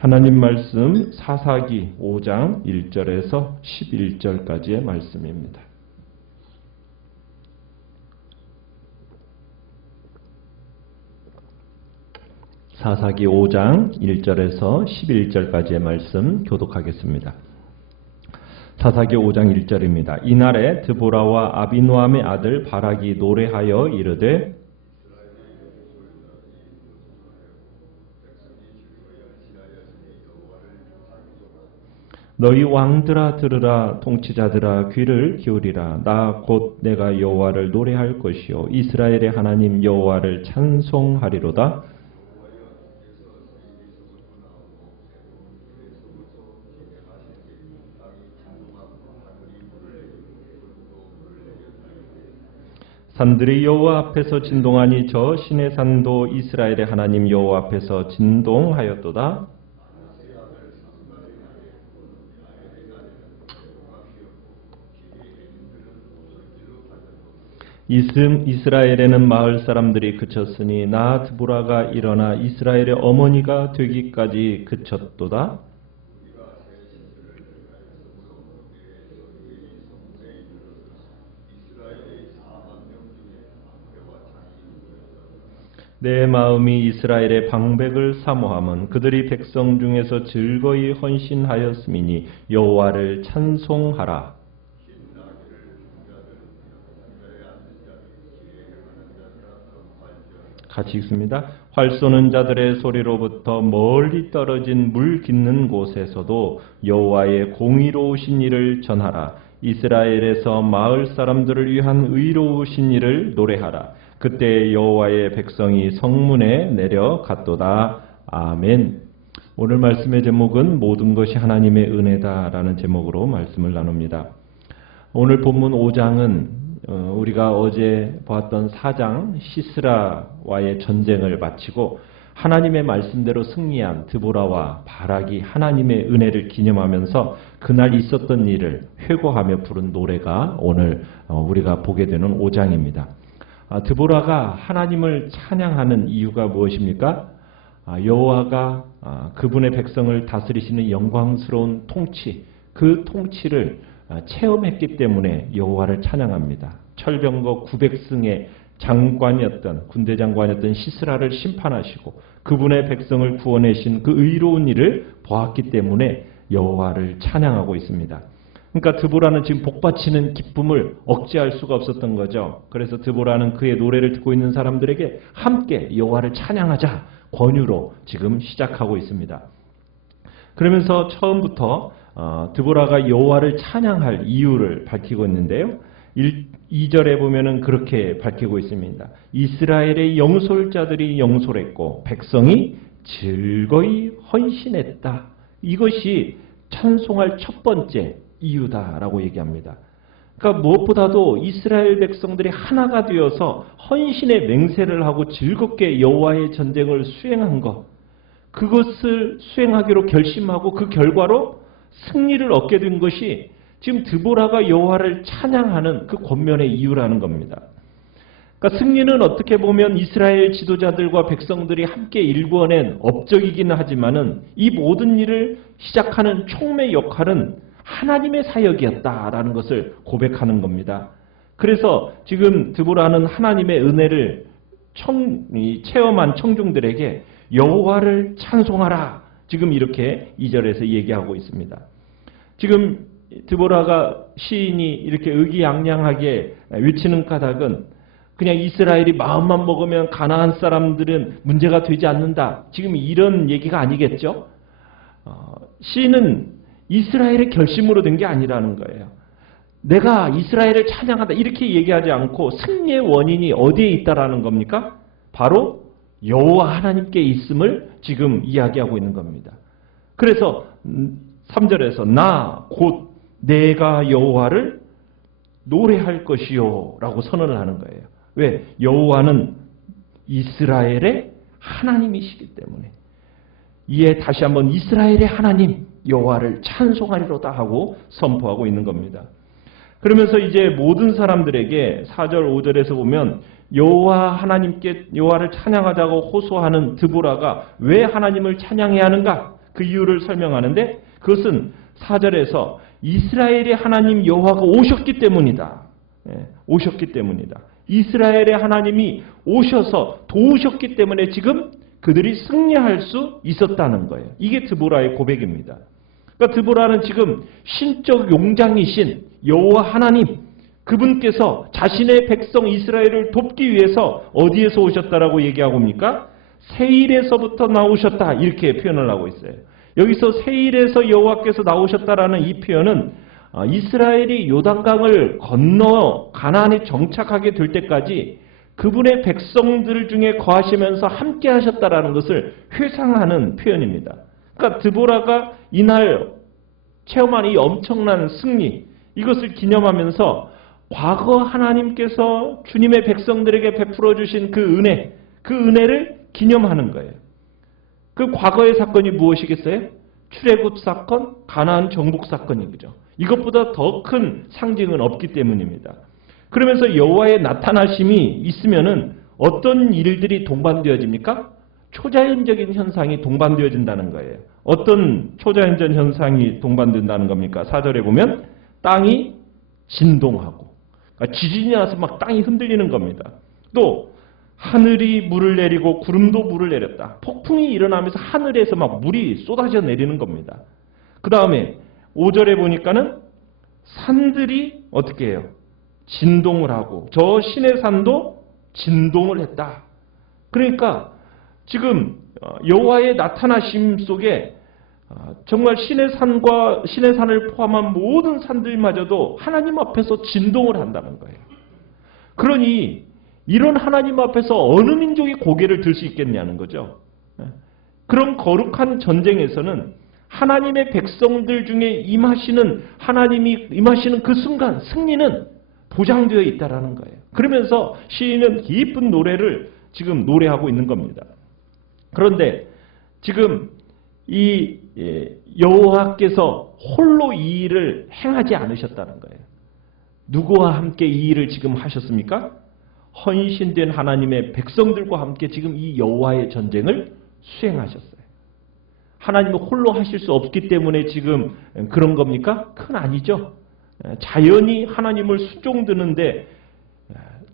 하나님 말씀 사사기 5장 1절에서 11절까지의 말씀입니다. 사사기 5장 1절에서 11절까지의 말씀 교독하겠습니다. 사사기 5장 1절입니다. 이날에 드보라와 아비노함의 아들 바락이 노래하여 이르되 너희 왕들아 들으라, 통치자들아 귀를 기울이라. 나 곧 내가 여호와를 노래할 것이요 이스라엘의 하나님 여호와를 찬송하리로다. 산들이 여호와 앞에서 진동하니 저 신의 산도 이스라엘의 하나님 여호와 앞에서 진동하였도다. 이스라엘에는 마을 사람들이 그쳤으니 나 드보라가 일어나 이스라엘의 어머니가 되기까지 그쳤도다. 내 마음이 이스라엘의 방백을 사모함은 그들이 백성 중에서 즐거이 헌신하였음이니 여호와를 찬송하라. 같이 읽습니다. 활 쏘는 자들의 소리로부터 멀리 떨어진 물 깃는 곳에서도 여호와의 공의로우신 일을 전하라. 이스라엘에서 마을 사람들을 위한 의로우신 일을 노래하라. 그때 여호와의 백성이 성문에 내려갔도다. 아멘. 오늘 말씀의 제목은 모든 것이 하나님의 은혜다라는 제목으로 말씀을 나눕니다. 오늘 본문 5장은 우리가 어제 보았던 4장 시스라와의 전쟁을 마치고 하나님의 말씀대로 승리한 드보라와 바락이 하나님의 은혜를 기념하면서 그날 있었던 일을 회고하며 부른 노래가 오늘 우리가 보게 되는 5장입니다. 드보라가 하나님을 찬양하는 이유가 무엇입니까? 여호와가 그분의 백성을 다스리시는 영광스러운 통치, 그 통치를 체험했기 때문에 여호와를 찬양합니다. 철병거 900승의 장관이었던 군대 장관이었던 시스라를 심판하시고 그분의 백성을 구원하신 그 의로운 일을 보았기 때문에 여호와를 찬양하고 있습니다. 그러니까 드보라는 지금 복받치는 기쁨을 억제할 수가 없었던 거죠. 그래서 드보라는 그의 노래를 듣고 있는 사람들에게 함께 여호와를 찬양하자 권유로 지금 시작하고 있습니다. 그러면서 처음부터 드보라가 여호와를 찬양할 이유를 밝히고 있는데요. 2절에 보면은 그렇게 밝히고 있습니다. 이스라엘의 영솔자들이 영솔했고 백성이 즐거이 헌신했다. 이것이 찬송할 첫 번째 이유다라고 얘기합니다. 그러니까 무엇보다도 이스라엘 백성들이 하나가 되어서 헌신의 맹세를 하고 즐겁게 여호와의 전쟁을 수행한 것, 그것을 수행하기로 결심하고 그 결과로 승리를 얻게 된 것이 지금 드보라가 여호와를 찬양하는 그 권면의 이유라는 겁니다. 그러니까 승리는 어떻게 보면 이스라엘 지도자들과 백성들이 함께 일궈낸 업적이기는 하지만은 이 모든 일을 시작하는 총매 역할은 하나님의 사역이었다라는 것을 고백하는 겁니다. 그래서 지금 드보라는 하나님의 은혜를 체험한 청중들에게 여호와를 찬송하라. 지금 이렇게 2절에서 얘기하고 있습니다. 지금 드보라가 시인이 이렇게 의기양양하게 외치는 까닭은 그냥 이스라엘이 마음만 먹으면 가나안 사람들은 문제가 되지 않는다. 지금 이런 얘기가 아니겠죠? 시인은 이스라엘의 결심으로 된 게 아니라는 거예요. 내가 이스라엘을 찬양하다 이렇게 얘기하지 않고 승리의 원인이 어디에 있다라는 겁니까? 바로 여호와 하나님께 있음을 지금 이야기하고 있는 겁니다. 그래서 3절에서 나 곧 내가 여호와를 노래할 것이요 라고 선언을 하는 거예요. 왜? 여호와는 이스라엘의 하나님이시기 때문에. 이에 다시 한번 이스라엘의 하나님 여호와를 찬송하리로다 하고 선포하고 있는 겁니다. 그러면서 이제 모든 사람들에게 4절 5절에서 보면 여호와 하나님께 여호와를 찬양하자고 호소하는 드보라가 왜 하나님을 찬양해야 하는가? 그 이유를 설명하는데 그것은 4절에서 이스라엘의 하나님 여호와가 오셨기 때문이다. 오셨기 때문이다. 이스라엘의 하나님이 오셔서 도우셨기 때문에 지금 그들이 승리할 수 있었다는 거예요. 이게 드보라의 고백입니다. 그러니까 드보라는 지금 신적 용장이신 여호와 하나님, 그분께서 자신의 백성 이스라엘을 돕기 위해서 어디에서 오셨다라고 얘기하고 옵니까? 세일에서부터 나오셨다, 이렇게 표현을 하고 있어요. 여기서 세일에서 여호와께서 나오셨다라는 이 표현은 이스라엘이 요단강을 건너 가나안에 정착하게 될 때까지 그분의 백성들 중에 거하시면서 함께 하셨다라는 것을 회상하는 표현입니다. 그러니까 드보라가 이날 체험한 이 엄청난 승리, 이것을 기념하면서 과거 하나님께서 주님의 백성들에게 베풀어 주신 그 은혜, 그 은혜를 기념하는 거예요. 그 과거의 사건이 무엇이겠어요? 출애굽 사건, 가나안 정복 사건이 그죠. 이것보다 더 큰 상징은 없기 때문입니다. 그러면서 여호와의 나타나심이 있으면은 어떤 일들이 동반되어집니까? 초자연적인 현상이 동반되어진다는 거예요. 어떤 초자연적 현상이 동반된다는 겁니까? 4절에 보면 땅이 진동하고, 그러니까 지진이 나서 막 땅이 흔들리는 겁니다. 또 하늘이 물을 내리고 구름도 물을 내렸다. 폭풍이 일어나면서 하늘에서 막 물이 쏟아져 내리는 겁니다. 그 다음에 5절에 보니까는 산들이 어떻게 해요? 진동을 하고 저 신의 산도 진동을 했다. 그러니까 지금 여호와의 나타나심 속에 정말 신의 산을 포함한 모든 산들마저도 하나님 앞에서 진동을 한다는 거예요. 그러니 이런 하나님 앞에서 어느 민족이 고개를 들 수 있겠냐는 거죠. 그런 거룩한 전쟁에서는 하나님의 백성들 중에 하나님이 임하시는 그 순간 승리는 보장되어 있다라는 거예요. 그러면서 시인은 기쁜 노래를 지금 노래하고 있는 겁니다. 그런데 지금 이 여호와께서 홀로 이 일을 행하지 않으셨다는 거예요. 누구와 함께 이 일을 지금 하셨습니까? 헌신된 하나님의 백성들과 함께 지금 이 여호와의 전쟁을 수행하셨어요. 하나님은 홀로 하실 수 없기 때문에 지금 그런 겁니까? 그건 아니죠. 자연이 하나님을 수종드는데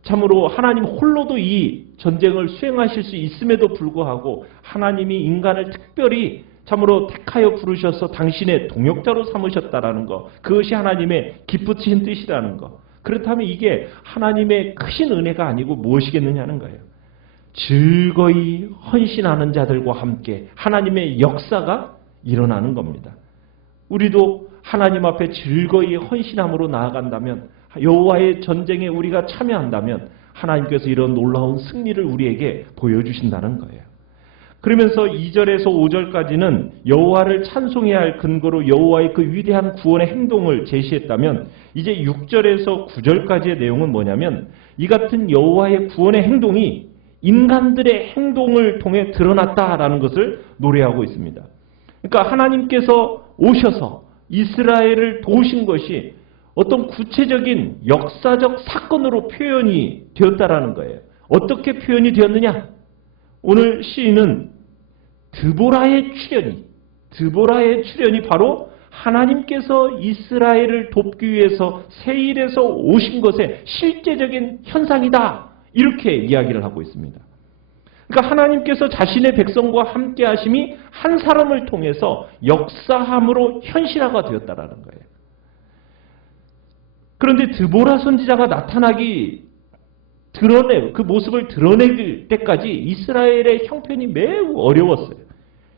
참으로 하나님 홀로도 이 전쟁을 수행하실 수 있음에도 불구하고 하나님이 인간을 특별히 참으로 택하여 부르셔서 당신의 동역자로 삼으셨다라는 것, 그것이 하나님의 기쁘신 뜻이라는 것. 그렇다면 이게 하나님의 크신 은혜가 아니고 무엇이겠느냐는 거예요. 즐거이 헌신하는 자들과 함께 하나님의 역사가 일어나는 겁니다. 우리도 하나님 앞에 즐거이 헌신함으로 나아간다면, 여호와의 전쟁에 우리가 참여한다면 하나님께서 이런 놀라운 승리를 우리에게 보여주신다는 거예요. 그러면서 2절에서 5절까지는 여호와를 찬송해야 할 근거로 여호와의 그 위대한 구원의 행동을 제시했다면, 이제 6절에서 9절까지의 내용은 뭐냐면 이 같은 여호와의 구원의 행동이 인간들의 행동을 통해 드러났다라는 것을 노래하고 있습니다. 그러니까 하나님께서 오셔서 이스라엘을 도우신 것이 어떤 구체적인 역사적 사건으로 표현이 되었다라는 거예요. 어떻게 표현이 되었느냐? 오늘 시인은 드보라의 출현이 바로 하나님께서 이스라엘을 돕기 위해서 세일에서 오신 것의 실제적인 현상이다, 이렇게 이야기를 하고 있습니다. 그러니까 하나님께서 자신의 백성과 함께 하심이 한 사람을 통해서 역사함으로 현실화가 되었다라는 거예요. 그런데 드보라 선지자가 그 모습을 드러낼 때까지 이스라엘의 형편이 매우 어려웠어요.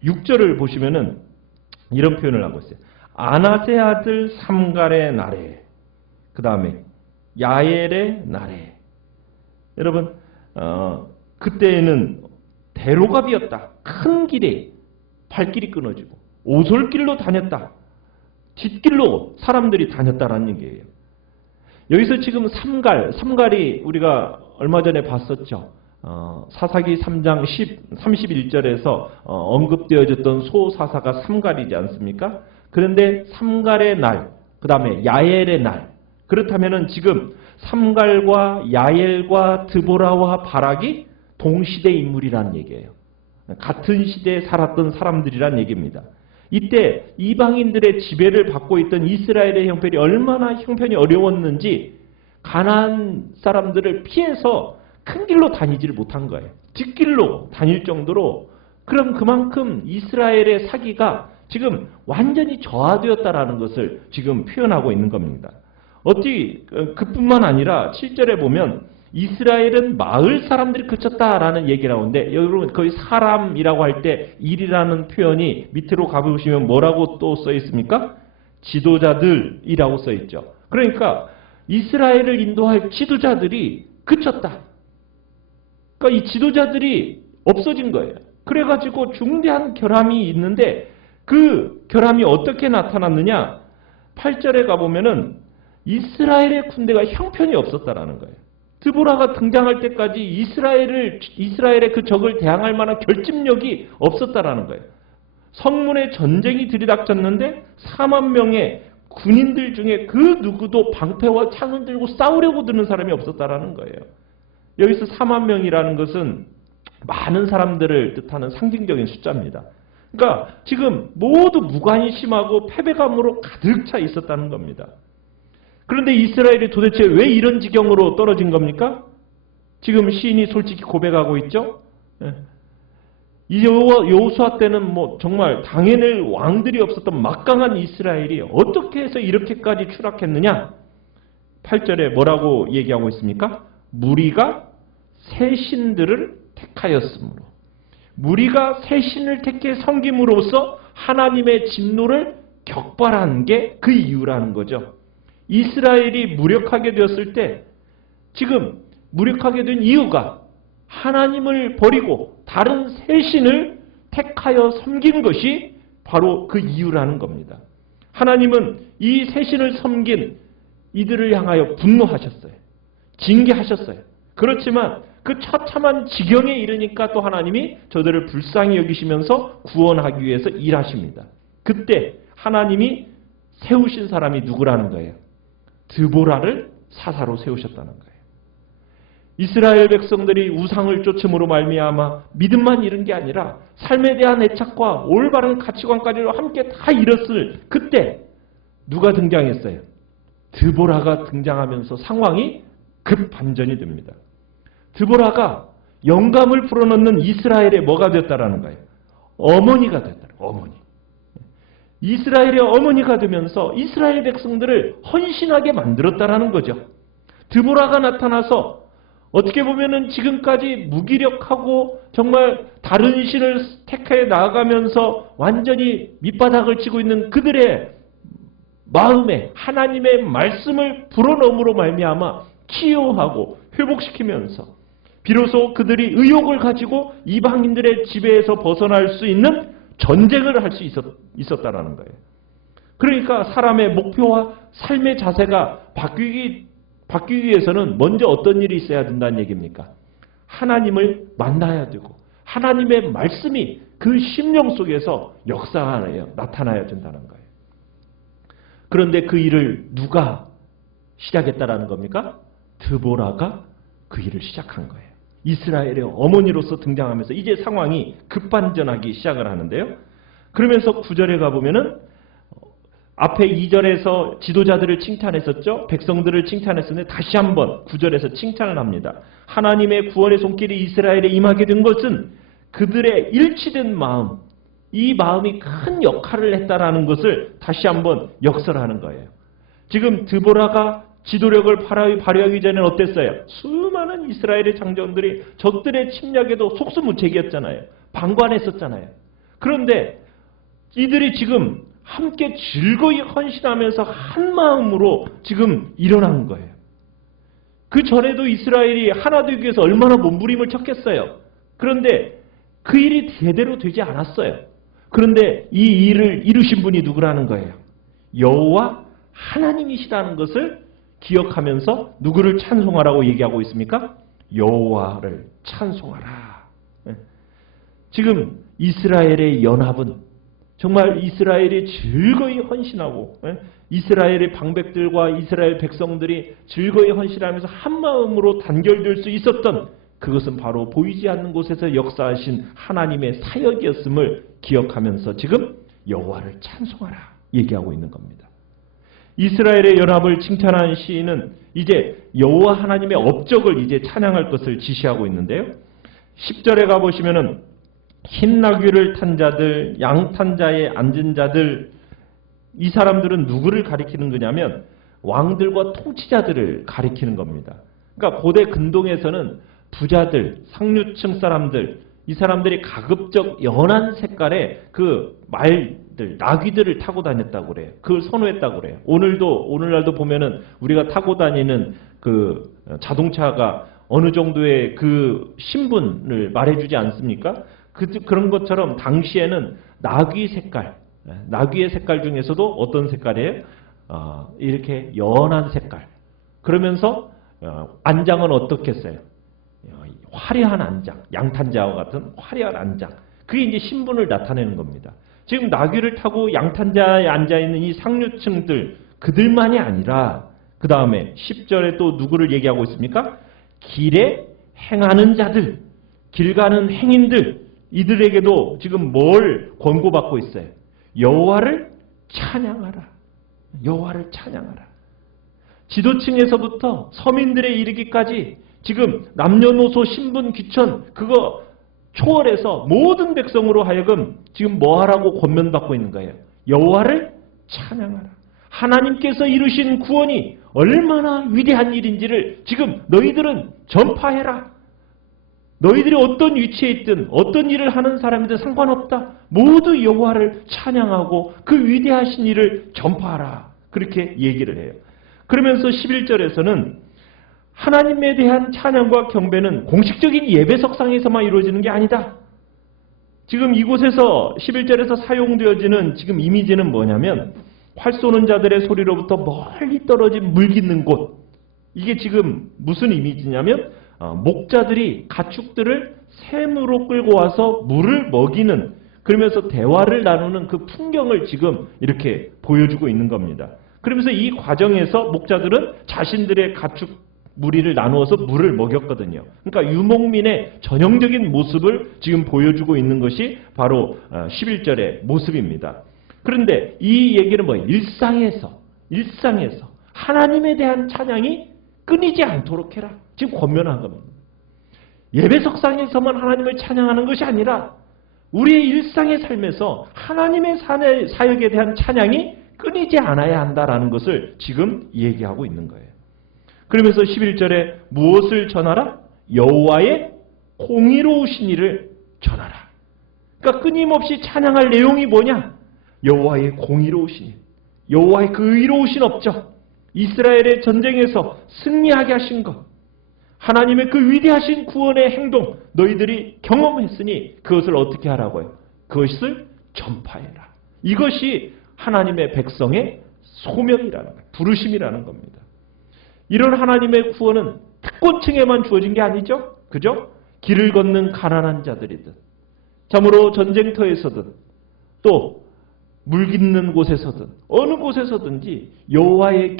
6절을 보시면은 이런 표현을 하고 있어요. 아낫의 아들 삼갈의 날에, 그 다음에 야엘의 날에. 여러분, 그때에는 대로가 비었다. 큰 길에 발길이 끊어지고 오솔길로 다녔다. 뒷길로 사람들이 다녔다라는 얘기예요. 여기서 지금 삼갈이 우리가 얼마 전에 봤었죠. 사사기 3장 31절에서 언급되어졌던 소사사가 삼갈이지 않습니까? 그런데 삼갈의 날, 그 다음에 야엘의 날. 그렇다면은 지금 삼갈과 야엘과 드보라와 바락이 동시대 인물이라는 얘기예요. 같은 시대에 살았던 사람들이란 얘기입니다. 이때 이방인들의 지배를 받고 있던 이스라엘의 형편이 얼마나 형편이 어려웠는지 가나안 사람들을 피해서 큰 길로 다니지를 못한 거예요. 뒷길로 다닐 정도로. 그럼 그만큼 이스라엘의 사기가 지금 완전히 저하되었다라는 것을 지금 표현하고 있는 겁니다. 어찌 그뿐만 아니라 7절에 보면 이스라엘은 마을 사람들이 그쳤다라는 얘기를 하는데 여러분 거의 사람이라고 할 때 일이라는 표현이 밑으로 가보시면 뭐라고 또 써 있습니까? 지도자들이라고 써 있죠. 그러니까 이스라엘을 인도할 지도자들이 그쳤다. 그러니까 이 지도자들이 없어진 거예요. 그래가지고 중대한 결함이 있는데 그 결함이 어떻게 나타났느냐? 8절에 가보면은 이스라엘의 군대가 형편이 없었다라는 거예요. 드보라가 등장할 때까지 이스라엘의 그 적을 대항할 만한 결집력이 없었다라는 거예요. 성문에 전쟁이 들이닥쳤는데 4만 명의 군인들 중에 그 누구도 방패와 창을 들고 싸우려고 드는 사람이 없었다라는 거예요. 여기서 4만 명이라는 것은 많은 사람들을 뜻하는 상징적인 숫자입니다. 그러니까 지금 모두 무관심하고 패배감으로 가득 차 있었다는 겁니다. 그런데 이스라엘이 도대체 왜 이런 지경으로 떨어진 겁니까? 지금 시인이 솔직히 고백하고 있죠. 이 여호수아 때는 정말 당해낼 왕들이 없었던 막강한 이스라엘이 어떻게 해서 이렇게까지 추락했느냐? 8절에 뭐라고 얘기하고 있습니까? 무리가 새 신들을 택하였으므로. 무리가 새 신을 택해 섬김으로써 하나님의 진노를 격발한 게 그 이유라는 거죠. 이스라엘이 무력하게 되었을 때 지금 무력하게 된 이유가 하나님을 버리고 다른 새 신을 택하여 섬긴 것이 바로 그 이유라는 겁니다. 하나님은 이 새 신을 섬긴 이들을 향하여 분노하셨어요. 징계하셨어요. 그렇지만 그 처참한 지경에 이르니까 또 하나님이 저들을 불쌍히 여기시면서 구원하기 위해서 일하십니다. 그때 하나님이 세우신 사람이 누구라는 거예요? 드보라를 사사로 세우셨다는 거예요. 이스라엘 백성들이 우상을 쫓음으로 말미암아 믿음만 잃은 게 아니라 삶에 대한 애착과 올바른 가치관까지도 함께 다 잃었을 그때 누가 등장했어요? 드보라가 등장하면서 상황이 급반전이 됩니다. 드보라가 영감을 불어넣는 이스라엘의 뭐가 됐다라는 거예요? 어머니가 됐다. 어머니. 이스라엘의 어머니가 되면서 이스라엘 백성들을 헌신하게 만들었다라는 거죠. 드보라가 나타나서 어떻게 보면은 지금까지 무기력하고 정말 다른 신을 택해 나아가면서 완전히 밑바닥을 치고 있는 그들의 마음에 하나님의 말씀을 불어넣음으로 말미암아 치유하고 회복시키면서 비로소 그들이 의욕을 가지고 이방인들의 지배에서 벗어날 수 있는 전쟁을 할 수 있었다라는 거예요. 그러니까 사람의 목표와 삶의 자세가 바뀌기 위해서는 먼저 어떤 일이 있어야 된다는 얘기입니까? 하나님을 만나야 되고 하나님의 말씀이 그 심령 속에서 역사하여 나타나야 된다는 거예요. 그런데 그 일을 누가 시작했다라는 겁니까? 드보라가 그 일을 시작한 거예요. 이스라엘의 어머니로서 등장하면서 이제 상황이 급반전하기 시작을 하는데요. 그러면서 9절에 가보면은 앞에 2절에서 지도자들을 칭찬했었죠. 백성들을 칭찬했었는데 다시 한번 9절에서 칭찬을 합니다. 하나님의 구원의 손길이 이스라엘에 임하게 된 것은 그들의 일치된 마음, 이 마음이 큰 역할을 했다라는 것을 다시 한번 역설하는 거예요. 지금 드보라가 지도력을 발휘하기 전에는 어땠어요? 수많은 이스라엘의 장정들이 적들의 침략에도 속수무책이었잖아요. 방관했었잖아요. 그런데 이들이 지금 함께 즐거이 헌신하면서 한 마음으로 지금 일어난 거예요. 그 전에도 이스라엘이 하나 되기 위해서 얼마나 몸부림을 쳤겠어요. 그런데 그 일이 제대로 되지 않았어요. 그런데 이 일을 이루신 분이 누구라는 거예요? 여호와 하나님이시다는 것을 기억하면서 누구를 찬송하라고 얘기하고 있습니까? 여호와를 찬송하라. 지금 이스라엘의 연합은 정말 이스라엘이 즐거이 헌신하고 이스라엘의 방백들과 이스라엘 백성들이 즐거이 헌신하면서 한마음으로 단결될 수 있었던 그것은 바로 보이지 않는 곳에서 역사하신 하나님의 사역이었음을 기억하면서 지금 여호와를 찬송하라 얘기하고 있는 겁니다. 이스라엘의 연합을 칭찬한 시인은 이제 여호와 하나님의 업적을 이제 찬양할 것을 지시하고 있는데요. 10절에 가보시면은 흰 나귀를 탄 자들, 양 탄 자에 앉은 자들, 이 사람들은 누구를 가리키는 거냐면 왕들과 통치자들을 가리키는 겁니다. 그러니까 고대 근동에서는 부자들, 상류층 사람들, 이 사람들이 가급적 연한 색깔의 그 말들, 나귀들을 타고 다녔다고 그래요. 그걸 선호했다고 그래요. 오늘날도 보면은 우리가 타고 다니는 그 자동차가 어느 정도의 그 신분을 말해주지 않습니까? 그런 것처럼 당시에는 나귀 색깔, 나귀의 색깔 중에서도 어떤 색깔이에요? 이렇게 연한 색깔. 그러면서 안장은 어떻게 했어요? 화려한 안장, 양탄자와 같은 화려한 안장. 그게 이제 신분을 나타내는 겁니다. 지금 나귀를 타고 양탄자에 앉아있는 이 상류층들, 그들만이 아니라 그 다음에 10절에 또 누구를 얘기하고 있습니까? 길에 행하는 자들, 길 가는 행인들, 이들에게도 지금 뭘 권고받고 있어요? 여호와를 찬양하라. 여호와를 찬양하라. 지도층에서부터 서민들에 이르기까지 지금 남녀노소 신분 귀천 그거 초월해서 모든 백성으로 하여금 지금 뭐하라고 권면받고 있는 거예요? 여호와를 찬양하라. 하나님께서 이루신 구원이 얼마나 위대한 일인지를 지금 너희들은 전파해라. 너희들이 어떤 위치에 있든 어떤 일을 하는 사람이든 상관없다. 모두 여호와를 찬양하고 그 위대하신 일을 전파하라. 그렇게 얘기를 해요. 그러면서 11절에서는 하나님에 대한 찬양과 경배는 공식적인 예배석상에서만 이루어지는 게 아니다. 지금 이곳에서 11절에서 사용되어지는 지금 이미지는 뭐냐면 활 쏘는 자들의 소리로부터 멀리 떨어진 물 깃는 곳. 이게 지금 무슨 이미지냐면 목자들이 가축들을 샘으로 끌고 와서 물을 먹이는, 그러면서 대화를 나누는 그 풍경을 지금 이렇게 보여주고 있는 겁니다. 그러면서 이 과정에서 목자들은 자신들의 가축 무리를 나누어서 물을 먹였거든요. 그러니까 유목민의 전형적인 모습을 지금 보여주고 있는 것이 바로 11절의 모습입니다. 그런데 이 얘기는 뭐예요? 일상에서 하나님에 대한 찬양이 끊이지 않도록 해라. 지금 권면한 겁니다. 예배석상에서만 하나님을 찬양하는 것이 아니라 우리의 일상의 삶에서 하나님의 사역에 대한 찬양이 끊이지 않아야 한다라는 것을 지금 얘기하고 있는 거예요. 그러면서 11절에 무엇을 전하라? 여호와의 공의로우신 일을 전하라. 그러니까 끊임없이 찬양할 내용이 뭐냐? 여호와의 공의로우신 일, 여호와의 그 의로우신 업적, 이스라엘의 전쟁에서 승리하게 하신 것, 하나님의 그 위대하신 구원의 행동 너희들이 경험했으니 그것을 어떻게 하라고요? 그것을 전파해라. 이것이 하나님의 백성의 소명이라는 거예요. 부르심이라는 겁니다. 이런 하나님의 구원은 특권층에만 주어진 게 아니죠. 그죠? 길을 걷는 가난한 자들이든 참으로 전쟁터에서든 또 물 깃는 곳에서든 어느 곳에서든지 여호와의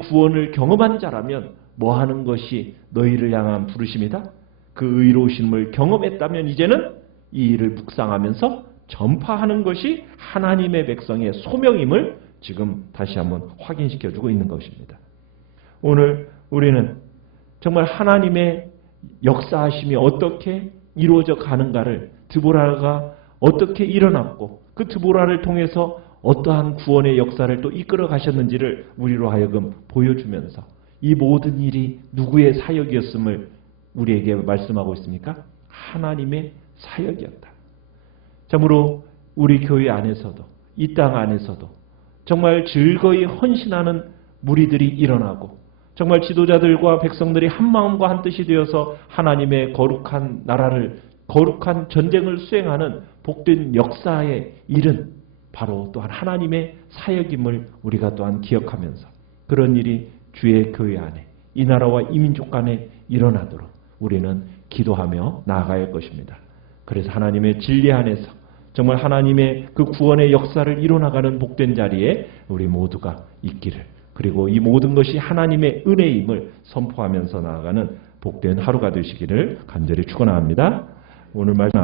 구원을 경험한 자라면 뭐 하는 것이 너희를 향한 부르심이다? 그 의로우심을 경험했다면 이제는 이 일을 묵상하면서 전파하는 것이 하나님의 백성의 소명임을 지금 다시 한번 확인시켜주고 있는 것입니다. 오늘 우리는 정말 하나님의 역사하심이 어떻게 이루어져 가는가를, 드보라가 어떻게 일어났고 그 드보라를 통해서 어떠한 구원의 역사를 또 이끌어 가셨는지를 우리로 하여금 보여주면서 이 모든 일이 누구의 사역이었음을 우리에게 말씀하고 있습니까? 하나님의 사역이었다. 참으로 우리 교회 안에서도 이 땅 안에서도 정말 즐거이 헌신하는 무리들이 일어나고 정말 지도자들과 백성들이 한 마음과 한 뜻이 되어서 하나님의 거룩한 나라를, 거룩한 전쟁을 수행하는 복된 역사의 일은 바로 또한 하나님의 사역임을 우리가 또한 기억하면서 그런 일이 주의 교회 안에, 이 나라와 이 민족 간에 일어나도록 우리는 기도하며 나아가야 할 것입니다. 그래서 하나님의 진리 안에서 정말 하나님의 그 구원의 역사를 이뤄나가는 복된 자리에 우리 모두가 있기를, 그리고 이 모든 것이 하나님의 은혜임을 선포하면서 나아가는 복된 하루가 되시기를 간절히 축원합니다. 오늘 말씀